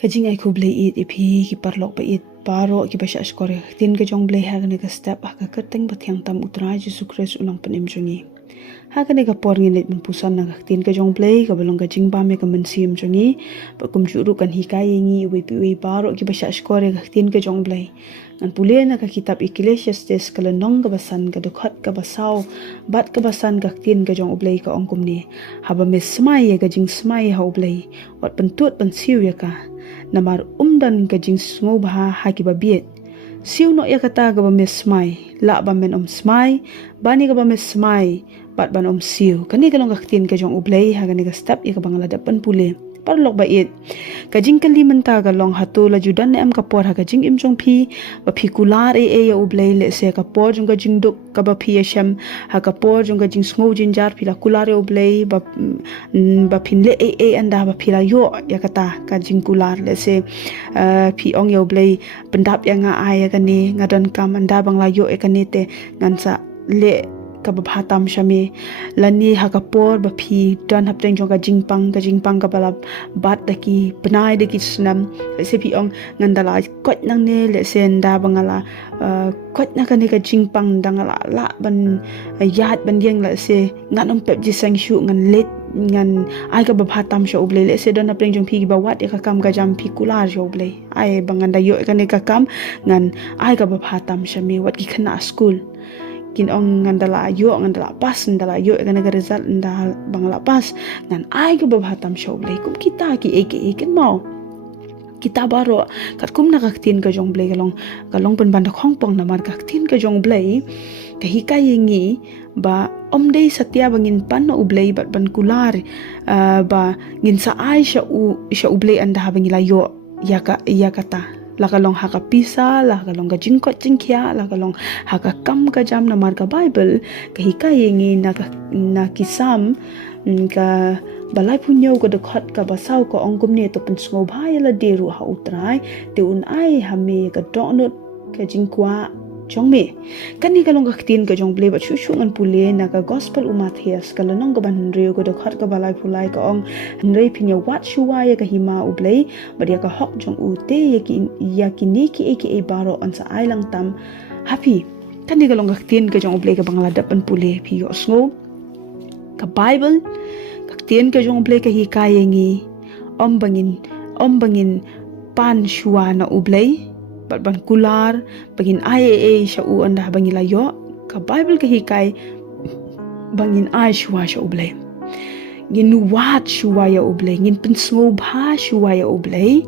Kajing ai ku blei it ipi ki parlok ba it paro ki basha skore tin ka jong blei ha ne ka step ha ka kerteng bathyang tam utra Jesu Christ ulang penim jongi ha ka ne ka por ngi net mun pusan na tin ka jong blei ka balong ka jing ba me ka men sim jongi ba kum juru kan hikai ngi we pi we paro ki basha skore ka tin ka jong blei an pule na ka kitab Ecclesiastes ka lanong ka basan ka dokhat ka basaw bat ka basan ka tin ka jong blei ka ongkum ni haba me smai ka jing smai ha blei wat pentut pen siu ya ka namar umdan ka jing sngo bha ha ki ba biet siu no ya kata ga ba me smai la ba men smai bani ga ba me smai bat ban siu kani ka long ka tin ka jong ublei ha ga ne ka step ya ka bangala da pan pule parlok ba it ka jing kali menta ga long hatu la judan ne am ka por ha ka jing im jong phi ba phi kular ya ublei le se ka por jong ka jing duk ka ba phi sham ha ka por jong ka jing sngo jin jar phi la kular ublei ba phin le anda ba phi la yo ya kata ka jing kular le se phi ong yo ublei pendap ya nga ai ka ni ngadon kam anda bangla yo e ka ni te ngansa le ka ba phatam shame lani ha ka por ba phi dan hap teng jong ka jingpang ka bala bat da ki banai de ki snam se phi ong ngandala kot nang ne le sen da bangala kot na ka ne ka jingpang dangala la ban yat ban yeng la se nganong pep ji sang shu ngan let ngan ai ka ba phatam sha uble le se don hap teng jong phi ba wat ka kam ka jam phi kular jo uble ai banganda yo ka ne ka kam ngan ai ka ba phatam shame wat ki khana school kin ong ngandala pas ngandala yo kana ga result nda bangla pas ngan ai ga babhatam show blai kum kita ki eke ken mau kita baro kat kum na kaktin ka jong blai galong pen banda khongpong na mar kaktin ka jong blai ka hikai ngi ba omdei satya bangin pan na ublei bat ban kular ba ngin sa ai sha ublei anda bangila yo ya kata lakalong haka pisa, lakalong ka jingkot jingkya, lakalong haka kam ka jam na marka Bible, kahikai ngi na kisam ka balai punyaw ka dekhat ka basaw ka ongkum ni to pensngo bhai la deru ha utrai te un ai hame ka donut ka jingkwa jongme kani kalong ka tin ka jong ble ba chu ngan pule na ka gospel umathias ka lanong ka ban reu ka dekhat ka balai pulai ka ong nrei phinya wat shuwa ya ka hima ublei badia ka hok jong u te yakini ki eke baro an sa ailang tam happy kani kalong ka tin ka jong ublei ka bangla dapan pule phi yo sngo ka Bible ka tin ka jong ublei ka hikai ngi om bangin pan shuwa na ublei bat ban kular bangin ai sha u anda bangila yo ka Bible ka hikai bangin ai shuwa sha ublei ngin wat shuwa ya ublei ngin pensngo bha shuwa ya ublei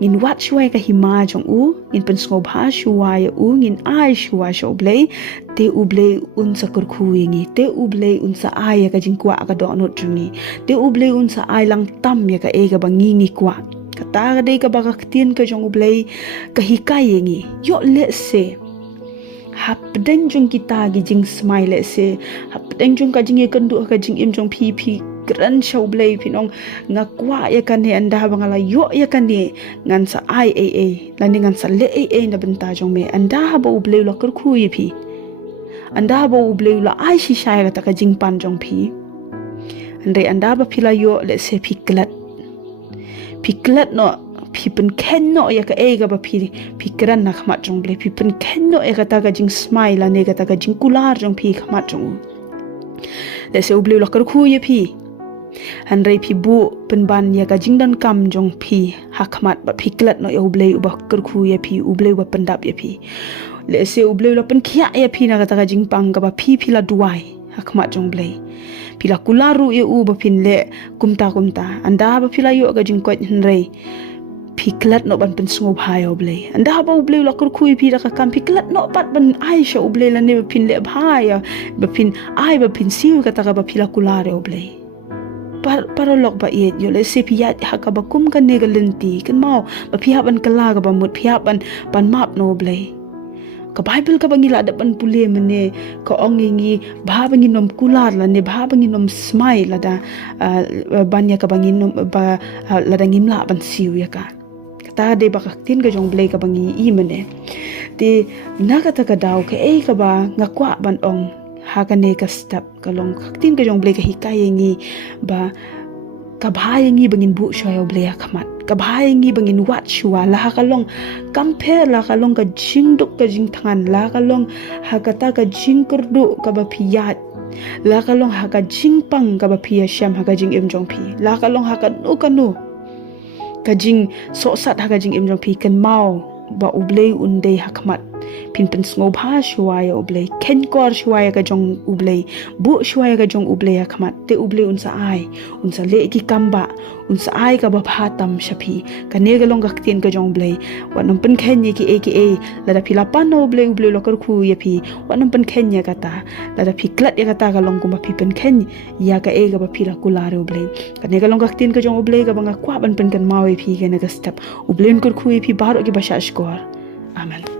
ngin wat shuwa ka hima jong u ngin pensngo bha shuwa ya u ngin ai shuwa sha ublei te ublei un sa kurkhu ngi te ublei un sa ai ka jingkwa ka do no trungi te ublei un sa ai lang tam ya ka e ka bangi ngi kwa kata ka dei ka baka tin ka jong ublei ka hikai ngi yo le se hap den jong kita gi jing smile se hap den jong ka jing e kandu ka jing im jong phi gran show blay pinong ngakwa ya kan he anda bangala yo ya kan ni ngan sa ai lani ngan sa le na benta jong me anda ba ubleu la kur khu yi phi anda ba ubleu la ai shi shai ta ka jing pan jong phi andre anda ba phila yo le se phiklat no phi pen ken no ya ka ga ba phi gran na khmat jong blay phi pen ken no ya ka ta ka jing smile la ne ka ta ka jing kular jong phi khmat jong le se ubleu la kur khu yi phi Hanrei pi bu penban ya ka jingdan kam jong pi hakmat ba phiklat no ya ublei uba kerkhu ya pi ublei ba pendap ya pi le se ublei la pen khia ya pi na ka ta jingpang ka ba phi la duai hakmat jong blei pila kularu ya u ba pin le kumta anda ba pila yo ka jingkot hanrei phiklat no ban pen sngo bhai oblei anda ba ublei la kerkhu pi la ka kam phiklat no pat ban aisha ublei la ne ba pin le bhai ba pin ai ba pin siu ka ta ba pila kulare oblei para lok ba it yo le se pia haka ba kum kan ne galenti kan mau ba pia ban kala ga ba mut pia ban map no blai ka Bible ka bangila da ban pule mene ka ongingi ba bangin nom kular la ne ba bangin nom smile la da banya ka bangin nom ba la da ngimla ban siu ya ka ta de ba ka tin ga jong blai ka bangi I mene te na ka ta ka daw ka ka ba ngakwa ban ong hakane ka step kalong tin ka jong blai ka hikai ngi ba kabhayangi bangin bu shwa uble khamat kabhayangi bangin wat shwa la kalong kamper la kalong ka jingduk ka jing tangan la kalong hakata ka jing kerdu ka ba piyat la kalong haka jing pang ka ba piya syam haka jing imjong pi la kalong haka nu kanu ka jing sosat haka jing imjong pi kan mau ba uble unde hakmat pin pen sngob ha shwaya uble ken kor shwaya ka jong uble bu shwaya ka jong uble hakmat te uble unsa ai unsa le ki kamba unsa ai ka ba phatam shapi ka ne ga long tin ka jong ble wanam pen khen ye ki aka la da phila pan no uble uble lokar khu ye phi wanam pen khen ye kata la da phi klat ye kata ga long kuma phi pen khen ya ka e ga ba phila kular uble ka ne ga long tin ka jong uble ga banga kwa ban pen kan mawe phi ga na ga step uble un kur khu ye phi baro ki basha skor amen.